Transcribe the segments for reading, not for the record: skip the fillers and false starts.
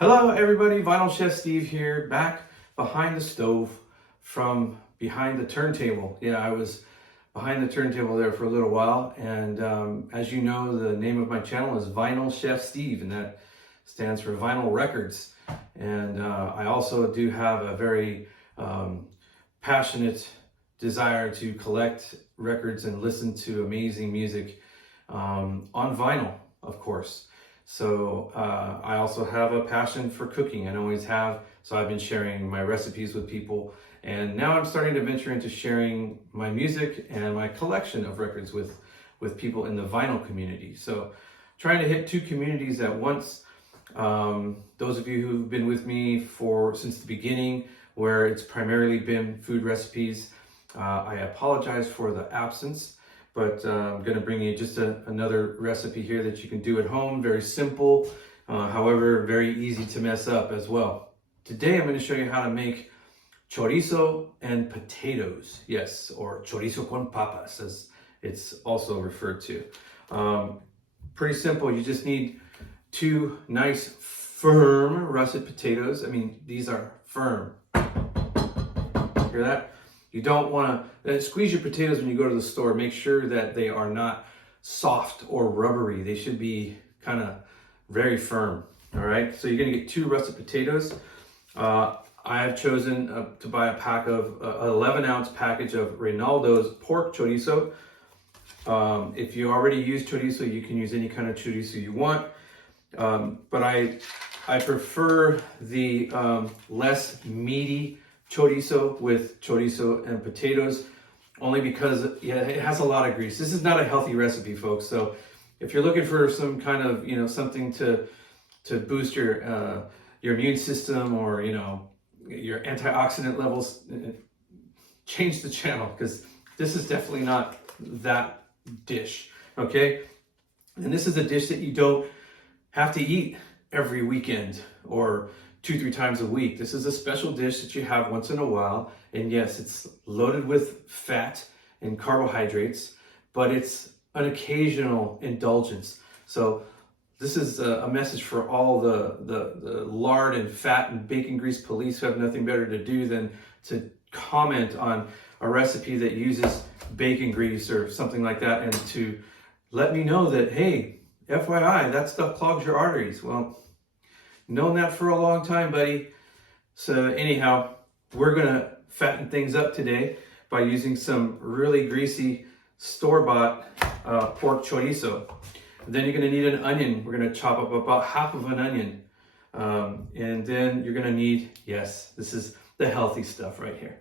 Hello everybody, Vinyl Chef Steve here, back behind the stove from behind the turntable. Yeah, I was behind the turntable there for a little while, and as you know, the name of my channel is Vinyl Chef Steve, and that stands for vinyl records. And I also do have a very passionate desire to collect records and listen to amazing music on vinyl, of course. So I also have a passion for cooking and always have. So I've been sharing my recipes with people, and now I'm starting to venture into sharing my music and my collection of records with people in the vinyl community. So trying to hit two communities at once. Those of you who've been with me since the beginning, where it's primarily been food recipes, I apologize for the absence. But I'm going to bring you just another recipe here that you can do at home. Very simple, however, very easy to mess up as well. Today I'm going to show you how to make chorizo and potatoes. Yes, or chorizo con papas, as it's also referred to. Pretty simple. You just need two nice, firm russet potatoes. I mean, these are firm. Hear that? You don't want to squeeze your potatoes when you go to the store. Make sure that they are not soft or rubbery. They should be kind of very firm. All right. So you're going to get two russet potatoes. I have chosen to buy a pack of 11-ounce package of Reynaldo's pork chorizo. If you already use chorizo, you can use any kind of chorizo you want. But I prefer the less meaty chorizo with chorizo and potatoes, only because it has a lot of grease. This is not a healthy recipe, folks. So if you're looking for some kind of something to boost your immune system, or your antioxidant levels, change the channel, because this is definitely not that dish. Okay, and this is a dish that you don't have to eat every weekend or 2-3 times a week. This is a special dish that you have once in a while. And yes, it's loaded with fat and carbohydrates, but it's an occasional indulgence. So this is a message for all the lard and fat and bacon grease police who have nothing better to do than to comment on a recipe that uses bacon grease or something like that, and to let me know that, hey, FYI, that stuff clogs your arteries. Well, known that for a long time, buddy. So anyhow, we're gonna fatten things up today by using some really greasy store-bought pork chorizo. Then you're gonna need an onion. We're gonna chop up about half of an onion. And then you're gonna need, yes, this is the healthy stuff right here.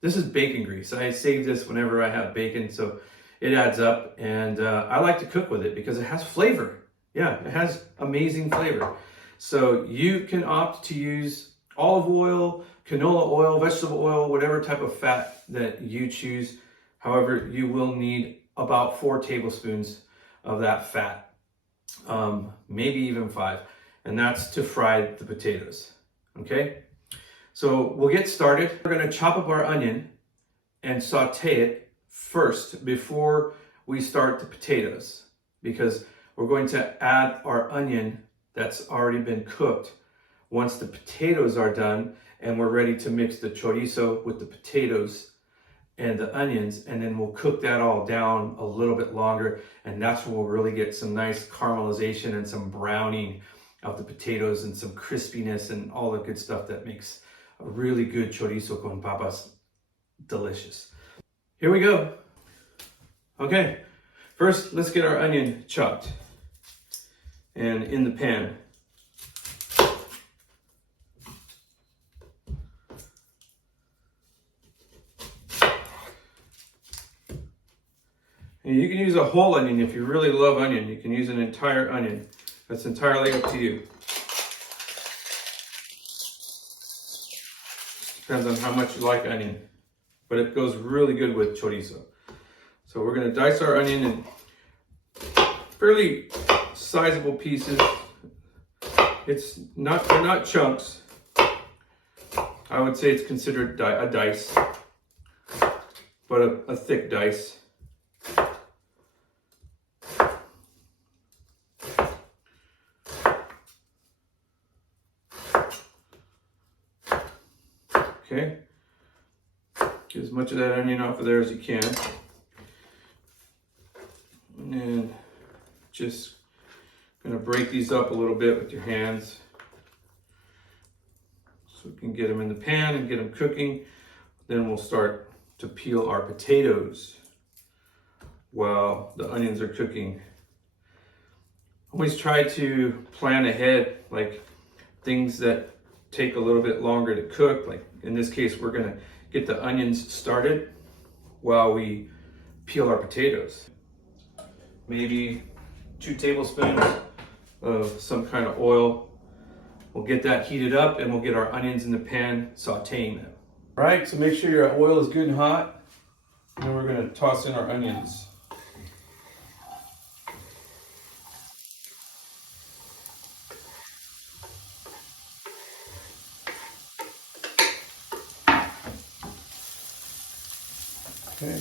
This is bacon grease. I save this whenever I have bacon, so it adds up. And I like to cook with it because it has flavor. Yeah, it has amazing flavor. So you can opt to use olive oil, canola oil, vegetable oil, whatever type of fat that you choose. However, you will need about 4 tablespoons of that fat, maybe even 5. And that's to fry the potatoes. Okay, so we'll get started. We're going to chop up our onion and saute it first before we start the potatoes, because we're going to add our onion that's already been cooked once the potatoes are done, and we're ready to mix the chorizo with the potatoes and the onions, and then we'll cook that all down a little bit longer, and that's when we'll really get some nice caramelization and some browning of the potatoes and some crispiness and all the good stuff that makes a really good chorizo con papas delicious. Here we go. Okay, first let's get our onion chopped and in the pan. And you can use a whole onion if you really love onion. You can use an entire onion. That's entirely up to you. Depends on how much you like onion, but it goes really good with chorizo. So we're gonna dice our onion in fairly sizable pieces. They're not chunks. I would say it's considered a dice, but a thick dice. Okay? Get as much of that onion off of there as you can. And then just gonna break these up a little bit with your hands so we can get them in the pan and get them cooking. Then we'll start to peel our potatoes while the onions are cooking. Always try to plan ahead, like things that take a little bit longer to cook. Like in this case, we're gonna get the onions started while we peel our potatoes. Maybe 2 tablespoons of some kind of oil. We'll get that heated up and we'll get our onions in the pan, sauteing them. All right, so make sure your oil is good and hot. And then we're gonna toss in our onions. Okay.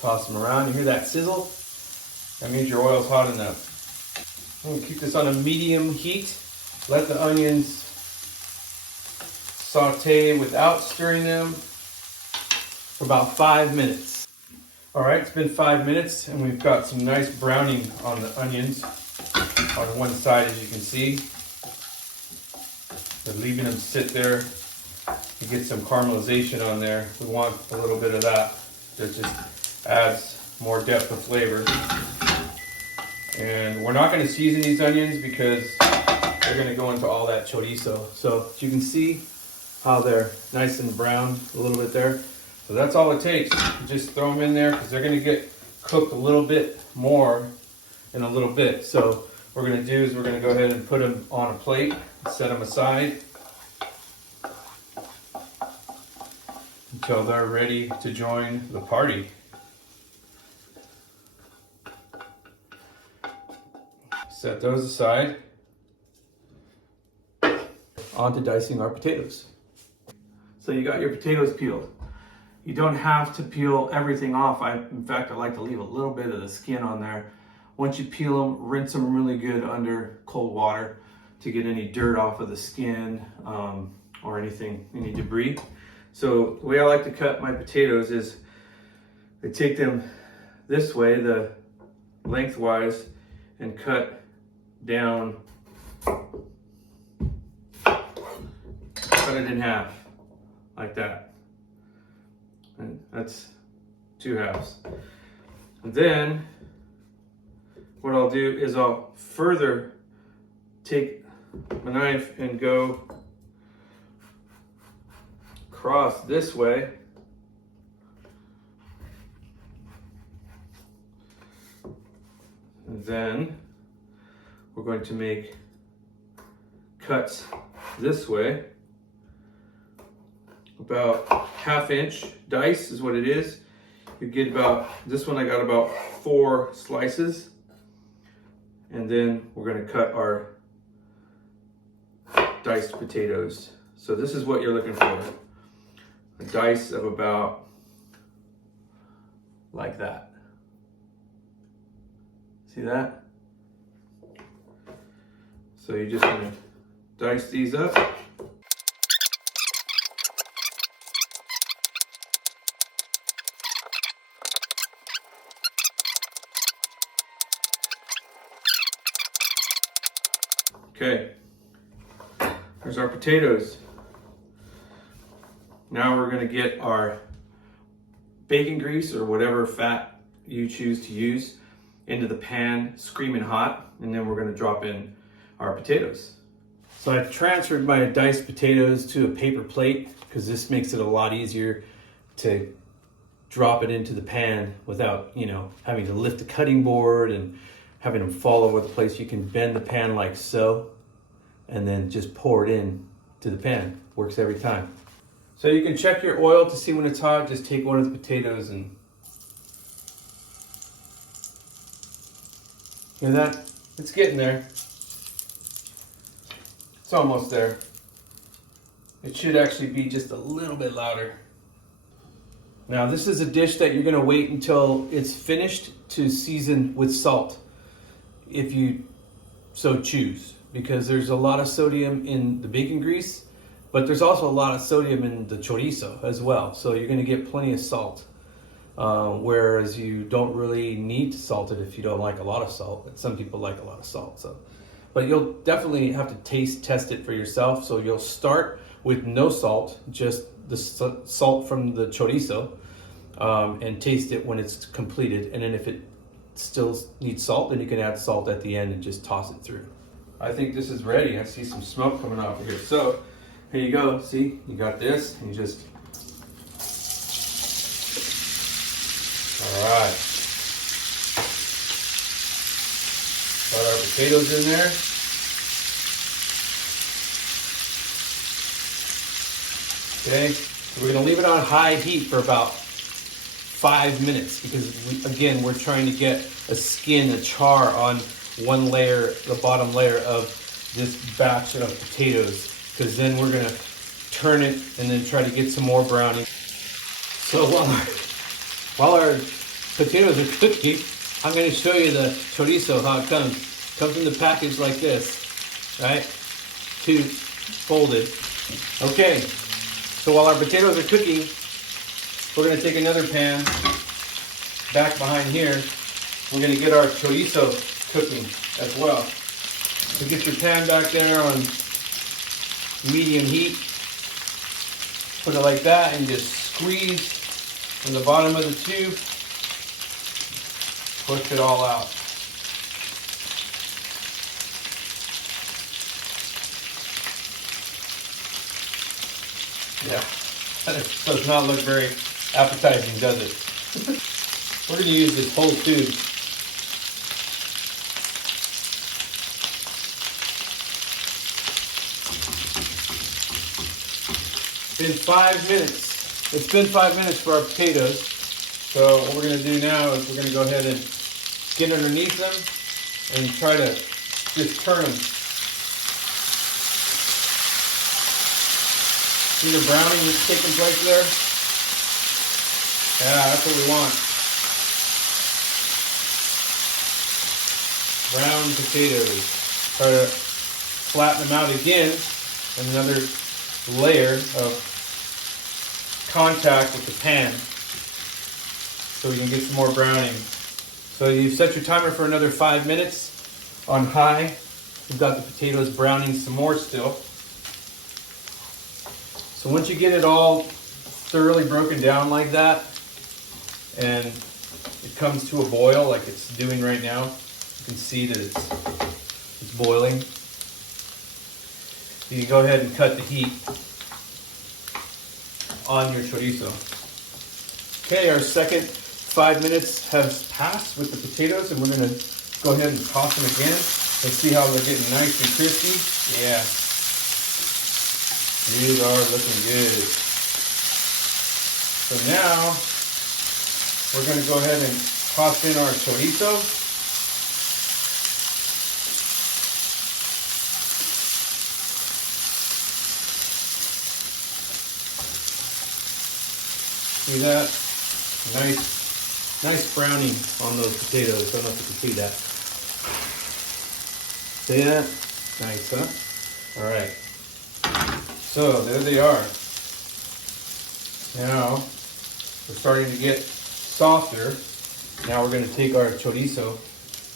Toss them around. You hear that sizzle? That means your oil's hot enough. I'm gonna keep this on a medium heat. Let the onions saute without stirring them for about 5 minutes. All right, it's been 5 minutes and we've got some nice browning on the onions on one side, as you can see. But leaving them sit there to get some caramelization on there. We want a little bit of that. That just adds more depth of flavor. And we're not going to season these onions because they're going to go into all that chorizo. So you can see how they're nice and brown a little bit there. So that's all it takes. You just throw them in there because they're going to get cooked a little bit more in a little bit. So what we're going to do is we're going to go ahead and put them on a plate, set them aside until they're ready to join the party. Set those aside. On to dicing our potatoes. So you got your potatoes peeled. You don't have to peel everything off. In fact, I like to leave a little bit of the skin on there. Once you peel them, rinse them really good under cold water to get any dirt off of the skin or anything, any debris. So the way I like to cut my potatoes is I take them this way, the lengthwise, and cut down, cut it in half like that. And that's 2 halves. And then what I'll do is I'll further take my knife and go across this way. And then we're going to make cuts this way. About 1/2 inch dice is what it is. You get about, this one I got about 4 slices. And then we're gonna cut our diced potatoes. So this is what you're looking for. A dice of about like that. See that? So you're just gonna dice these up. Okay, there's our potatoes. Now we're gonna get our bacon grease or whatever fat you choose to use into the pan, screaming hot, and then we're gonna drop in our potatoes. So I transferred my diced potatoes to a paper plate because this makes it a lot easier to drop it into the pan without, having to lift the cutting board and having them fall over the place. You can bend the pan like so and then just pour it in to the pan. Works every time. So you can check your oil to see when it's hot. Just take one of the potatoes and hear that? It's getting there. It's almost there. It should actually be just a little bit louder. Now this is a dish that you're gonna wait until it's finished to season with salt, if you so choose. because there's a lot of sodium in the bacon grease, but there's also a lot of sodium in the chorizo as well. So you're gonna get plenty of salt. Whereas you don't really need to salt it if you don't like a lot of salt. But some people like a lot of salt. So, but you'll definitely have to test it for yourself. So you'll start with no salt, just the salt from the chorizo, and taste it when it's completed. And then if it still needs salt, then you can add salt at the end and just toss it through. I think this is ready. I see some smoke coming off of here. So here you go. See, you got this, and you just. All right. Got our potatoes in there. Okay, so we're gonna leave it on high heat for about 5 minutes because again, we're trying to get a skin, a char on one layer, the bottom layer of this batch of potatoes, because then we're gonna turn it and then try to get some more browning. So while our potatoes are cooking, I'm going to show you the chorizo, how it comes. It comes in the package like this, right? Two folded. Okay, so while our potatoes are cooking, we're going to take another pan back behind here. We're going to get our chorizo cooking as well. So get your pan back there on medium heat. Put it like that and just squeeze from the bottom of the tube. Push it all out. Yeah, that does not look very appetizing, does it? We're going to use this whole tube. Been 5 minutes. It's been 5 minutes for our potatoes. So what we're going to do now is we're going to go ahead and get underneath them and try to just turn them. See the browning that's taking place there? Yeah, that's what we want. Brown potatoes. Try to flatten them out again. And another layer of contact with the pan so we can get some more browning. So you set your timer for another 5 minutes on high. We've got the potatoes browning some more still. So once you get it all thoroughly broken down like that and it comes to a boil like it's doing right now, you can see that it's boiling. You can go ahead and cut the heat on your chorizo. Okay, our second 5 minutes has passed with the potatoes, and we're going to go ahead and toss them again and see how they're getting nice and crispy. Yeah, these are looking good. So now we're going to go ahead and toss in our chorizo. See that? Nice browning on those potatoes. I don't know if you can see that. See that? Nice, huh? All right. So there they are. Now we're starting to get softer. Now we're going to take our chorizo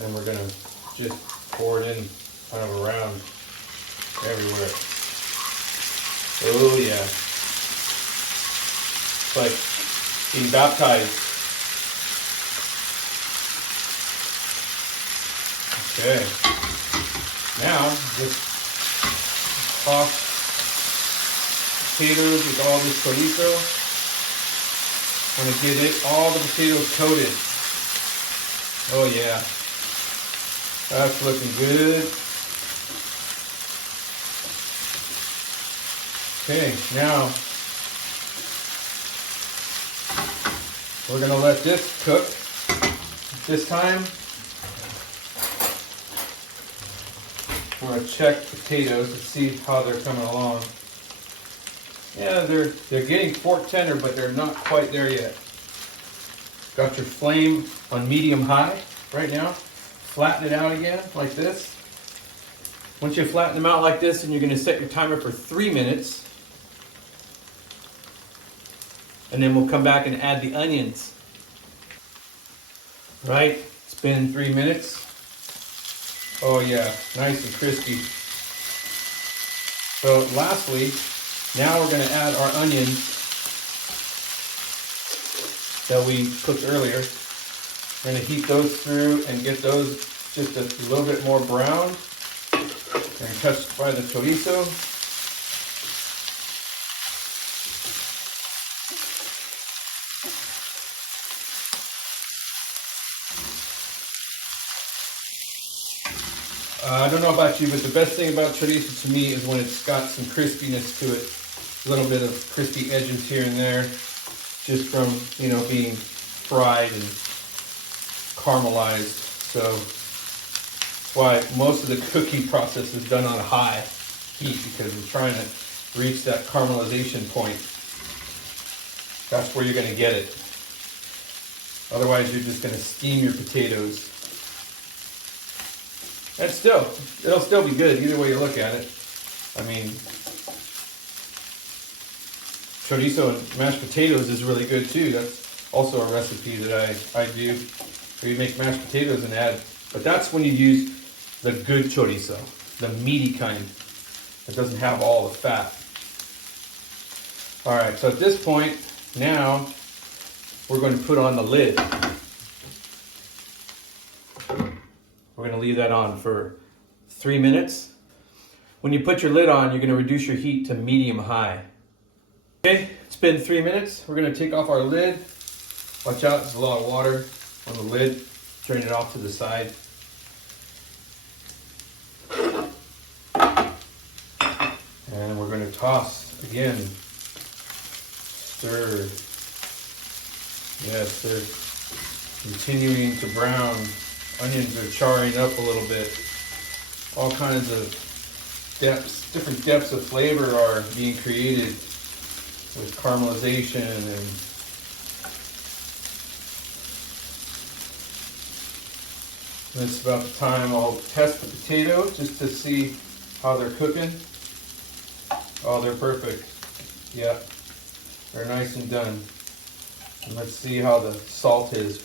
and we're going to just pour it in kind of around everywhere. Oh yeah. It's like being baptized. Okay. Now just toss potatoes with all this chorizo. Want to get it all the potatoes coated. Oh yeah. That's looking good. Okay, now we're going to let this cook. This time, I'm going to check potatoes to see how they're coming along. Yeah, they're getting fork tender, but they're not quite there yet. Got your flame on medium high right now. Flatten it out again like this. Once you flatten them out like this, and you're going to set your timer for 3 minutes. And then we'll come back and add the onions. Right, it's been 3 minutes. Oh yeah, nice and crispy. So lastly, now we're going to add our onions that we cooked earlier. We're going to heat those through and get those just a little bit more brown. And touched by the chorizo. I don't know about you, but the best thing about chorizo to me is when it's got some crispiness to it. A little bit of crispy edges here and there, just from, you know, being fried and caramelized. So that's why most of the cooking process is done on a high heat, because we're trying to reach that caramelization point. That's where you're going to get it. Otherwise, you're just going to steam your potatoes. And it'll still be good either way you look at it. I mean, chorizo and mashed potatoes is really good too. That's also a recipe that I do, where you make mashed potatoes and add, but that's when you use the good chorizo, the meaty kind that doesn't have all the fat. All right, so at this point, now we're going to put on the lid. We're going to leave that on for 3 minutes. When you put your lid on, you're going to reduce your heat to medium-high. Okay, it's been 3 minutes. We're going to take off our lid. Watch out, there's a lot of water on the lid. Drain it off to the side. And we're going to toss again. Stir. Yes, they're continuing to brown. Onions are charring up a little bit. All kinds of depths, different depths of flavor are being created with caramelization, and it's about the time I'll test the potato just to see how they're cooking. Oh, they're perfect. Yeah, they're nice and done. And let's see how the salt is.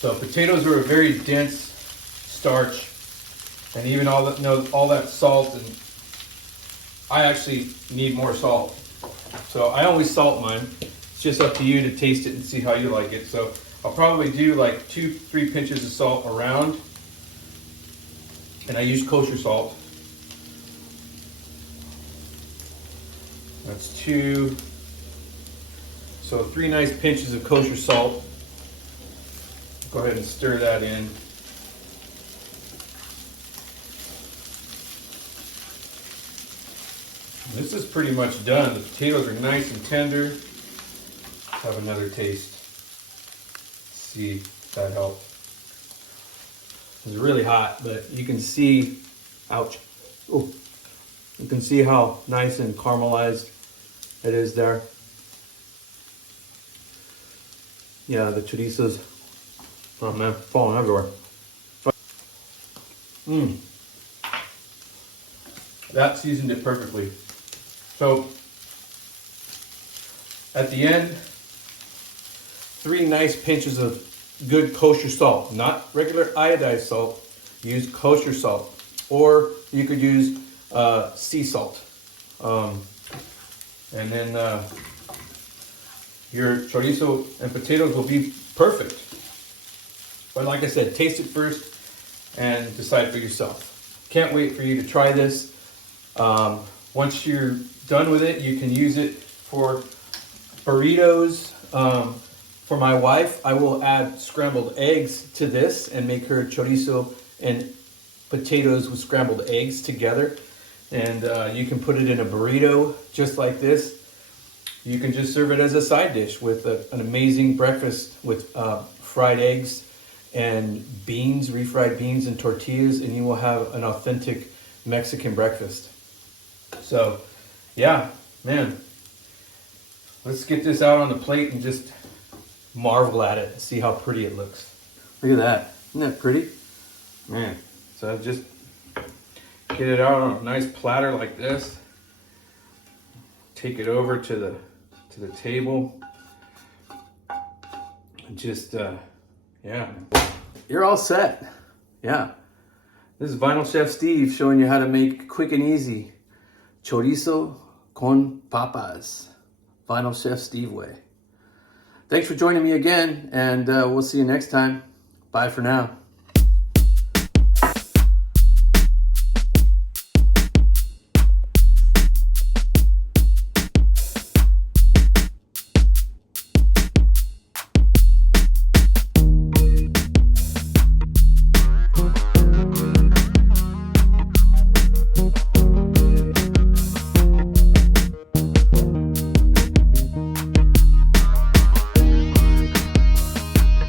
So potatoes are a very dense starch, and even all that salt, and I actually need more salt. So I always salt mine. It's just up to you to taste it and see how you like it. So I'll probably do like 2-3 pinches of salt around, and I use kosher salt. That's 2. So 3 nice pinches of kosher salt. Go ahead and stir that in. This is pretty much done. The potatoes are nice and tender. Let's have another taste. Let's see if that helps. It's really hot, but you can see, ouch. Oh, you can see how nice and caramelized it is there. Yeah, the chorizo's, oh man, falling everywhere. That seasoned it perfectly. So, at the end, 3 nice pinches of good kosher salt, not regular iodized salt. Use kosher salt, or you could use sea salt. And then your chorizo and potatoes will be perfect. But like I said, taste it first and decide for yourself. Can't wait for you to try this. Once you're done with it, you can use it for burritos. For my wife, I will add scrambled eggs to this and make her chorizo and potatoes with scrambled eggs together. And you can put it in a burrito just like this. You can just serve it as a side dish with an amazing breakfast with fried eggs and beans, refried beans and tortillas, and you will have an authentic Mexican breakfast. So, yeah, man, let's get this out on the plate and just marvel at it and see how pretty it looks. Look at that. Isn't that pretty? Man, so just get it out on a nice platter like this. Take it over to the table. And just, yeah. You're all set. Yeah. This is Vinyl Chef Steve showing you how to make quick and easy chorizo con papas. Vinyl Chef Steve way. Thanks for joining me again, and we'll see you next time. Bye for now.